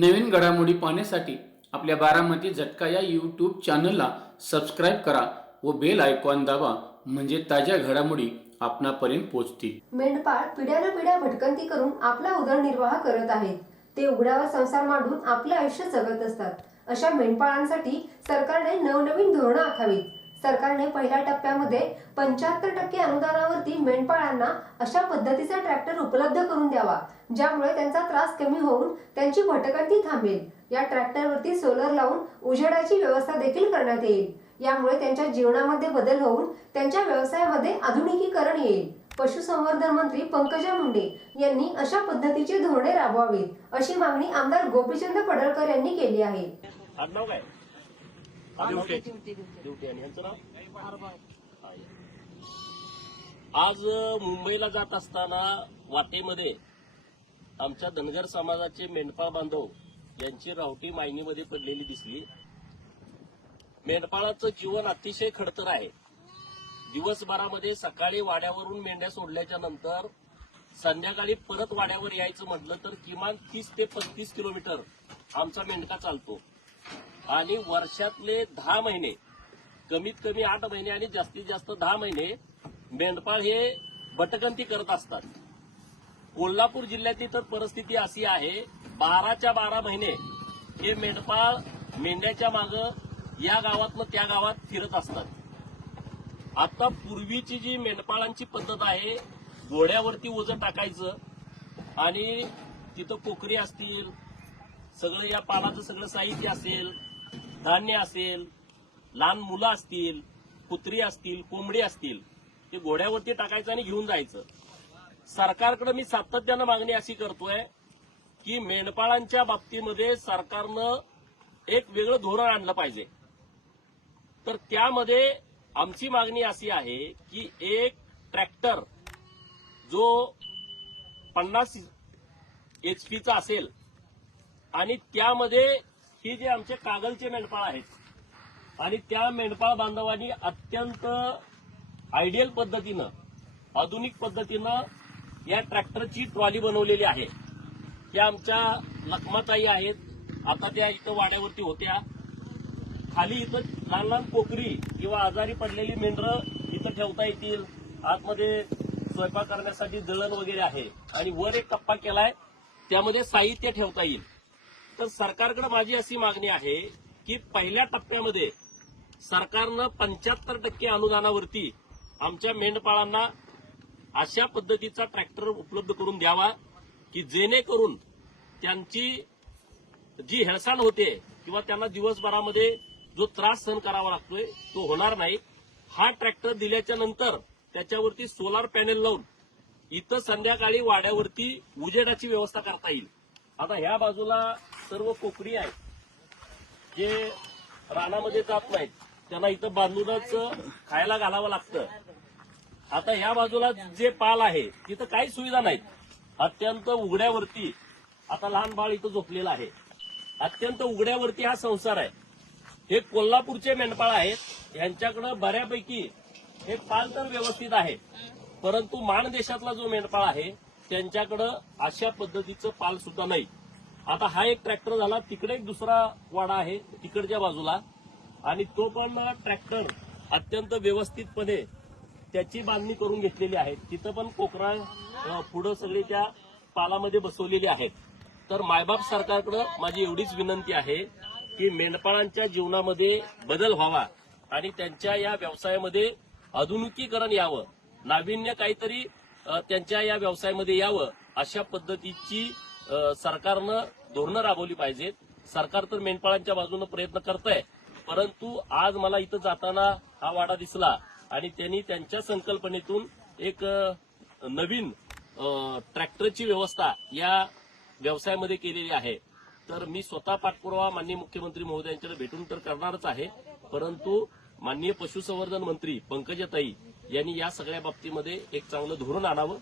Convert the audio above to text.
नवीन घडामोडी पाहण्यासाठी आपल्या बारामती झटका या यूट्यूब चॅनलला सबस्क्राईब करा व बेल आयकॉन दाबा, म्हणजे ताज्या घडामोडी आपणापर्यंत पोहोचतील। मेंढपाळ पिढ्यानपिढ्या भटकंती करून आपला उदरनिर्वाह करत आहेत। ते उघड्यावर संसार मांडून आपले आयुष्य जगत असतात। अशा मेंढपाळांसाठी सरकारने नवनवीन धोरणं आखावीत। सरकारने पहिल्या टप्प्यामध्ये 75% अनुदानावरती मेंढपाळांना अशा पद्धतीचा ट्रॅक्टर उपलब्ध करून द्यावा, ज्यामुळे त्यांचा त्रास कमी होऊन त्यांची भटकंती थांबेल। या ट्रॅक्टरवरती सोलर लावून उजेडाची व्यवस्था देखील करण्यात येईल। यामुळे त्यांच्या जीवनामध्ये बदल होऊन त्यांच्या व्यवसायामध्ये आधुनिकीकरण येईल। पशुसंवर्धन मंत्री पंकजा मुंडे यांनी अशा पद्धतीचे धोरणे राबवावीत, अशी मागणी आमदार गोपीचंद पडळकर यांनी केली आहे। आज मुंबईला जात असताना वाटेमध्ये आमच्या धनगर समाजाचे मेंढपाळ बांधव यांची रावटी मायनीमध्ये पडलेली दिसली। मेंढपाळाचं जीवन अतिशय खडतर आहे। दिवसभरामध्ये सकाळी वाड्यावरून मेंढ्या सोडल्याच्या नंतर संध्याकाळी परत वाड्यावर यायचं म्हटलं तर किमान 30 ते 35 किलोमीटर आमचा मेंढका चालतो आणि वर्षातले 10 महिने, कमीत कमी 8 महिने आणि जास्तीत जास्त 10 महिने मेंढपाळ हे भटकंती करत असतात। कोल्हापूर जिल्ह्यातली तर परिस्थिती अशी आहे, 12च्या 12 महिने हे मेंढपाळ मेंढ्याच्या मागं या गावातनं त्या गावात फिरत असतात। आता पूर्वीची जी मेंढपाळांची पद्धत आहे, घोड्यावरती ओझं टाकायचं आणि तिथं कोकरी असतील, सगळं या पालाचं सगळं साहित्य असेल, धान्य असेल, लहान मुलं असतील, कुत्री असतील, कोंबडी असतील, ते घोड्यावरती टाकायचं आणि घेऊन जायचं। सरकारकडे मी सातत्यानं मागणी अशी करतोय की मेंढपाळांच्या बाबतीमध्ये सरकारनं एक वेगळं धोरण आणलं पाहिजे। तर त्यामध्ये आमची मागणी अशी आहे की एक ट्रॅक्टर जो 50 HP असेल आणि त्यामध्ये ही जे आमचे कागलचे मेंढपाळ आहेत आणि त्या मेंढपाळ बांधवांनी अत्यंत आयडियल पद्धतीनं, आधुनिक पद्धतीनं या ट्रॅक्टरची ट्रॉली बनवलेली आहे। त्या आमच्या लखमाताई आहेत, आता त्या इथं वाड्यावरती होत्या। खाली इथं लहान लहान कोकरी किंवा आजारी पडलेली मेंढरं इथं ठेवता येतील। आतमध्ये स्वयंपाक करण्यासाठी जळण वगैरे आहे आणि वर एक कप्पा केलाय, त्यामध्ये साहित्य ठेवता येईल। तर सरकारकडे माझी अशी मागणी आहे की पहिल्या टप्प्यामध्ये सरकारनं 75% अनुदानावरती आमच्या मेंढपाळांना अशा पद्धतीचा ट्रॅक्टर उपलब्ध करून द्यावा की जेणेकरून त्यांची जी हेळसांड होते किंवा त्यांना दिवसभरामध्ये जो त्रास सहन करावा लागतोय तो होणार नाही। हा ट्रॅक्टर दिल्याच्या नंतर त्याच्यावरती सोलार पॅनेल लावून इथं संध्याकाळी वाड्यावरती उजेडाची व्यवस्था करता येईल। आता ह्या बाजूला सर्व कोकरी आहेत, जे रानामध्ये जात नाहीत, त्यांना इथं बांधूनच खायला घालावं लागतं। आता ह्या बाजूला जे पाल आहे तिथं काही सुविधा नाहीत, अत्यंत उघड्यावरती। आता लहान बाळ इथं झोपलेलं आहे, अत्यंत उघड्यावरती हा संसार आहे। हे कोल्हापूरचे मेंढपाळ आहेत, यांच्याकडे बऱ्यापैकी हे पाल तर व्यवस्थित आहे, परंतु माणदेशातला जो मेंढपाळ आहे त्यांच्याकडं अशा पद्धतीचं पाल सुद्धा नाही। आता हा एक ट्रॅक्टर झाला, तिकडे एक दुसरा वाडा आहे तिकडच्या बाजूला, आणि तो पण ट्रॅक्टर अत्यंत व्यवस्थितपणे त्याची बांधणी करून घेतलेली आहे। तिथं पण कोकरा पुढं सगळे त्या पालामध्ये बसवलेली आहेत। तर मायबाप सरकारकडे माझी एवढीच विनंती आहे की मेंढपाळांच्या जीवनामध्ये बदल व्हावा आणि त्यांच्या या व्यवसायामध्ये आधुनिकीकरण यावं, नाविन्य काहीतरी त्यांच्या या व्यवसायामध्ये यावं, अशा पद्धतीची सरकारनं धोरणं राबवली पाहिजेत। सरकार तर मेंढपाळांच्या बाजूने प्रयत्न करतंय, परंतु आज मला इथं जाताना हा वाडा दिसला आणि त्यांनी त्यांच्या संकल्पनेतून एक नवीन ट्रॅक्टरची व्यवस्था या व्यवसायामध्ये केलेली आहे। तर मी स्वतः पाठपुरावा माननीय मुख्यमंत्री महोदयांच्याकडे भेटून तर करणारच आहे, परंतु माननीय पशुसंवर्धन मंत्री पंकजाताई यांनी या सगळ्या बाबतीमध्ये एक चांगलं धोरण आणावं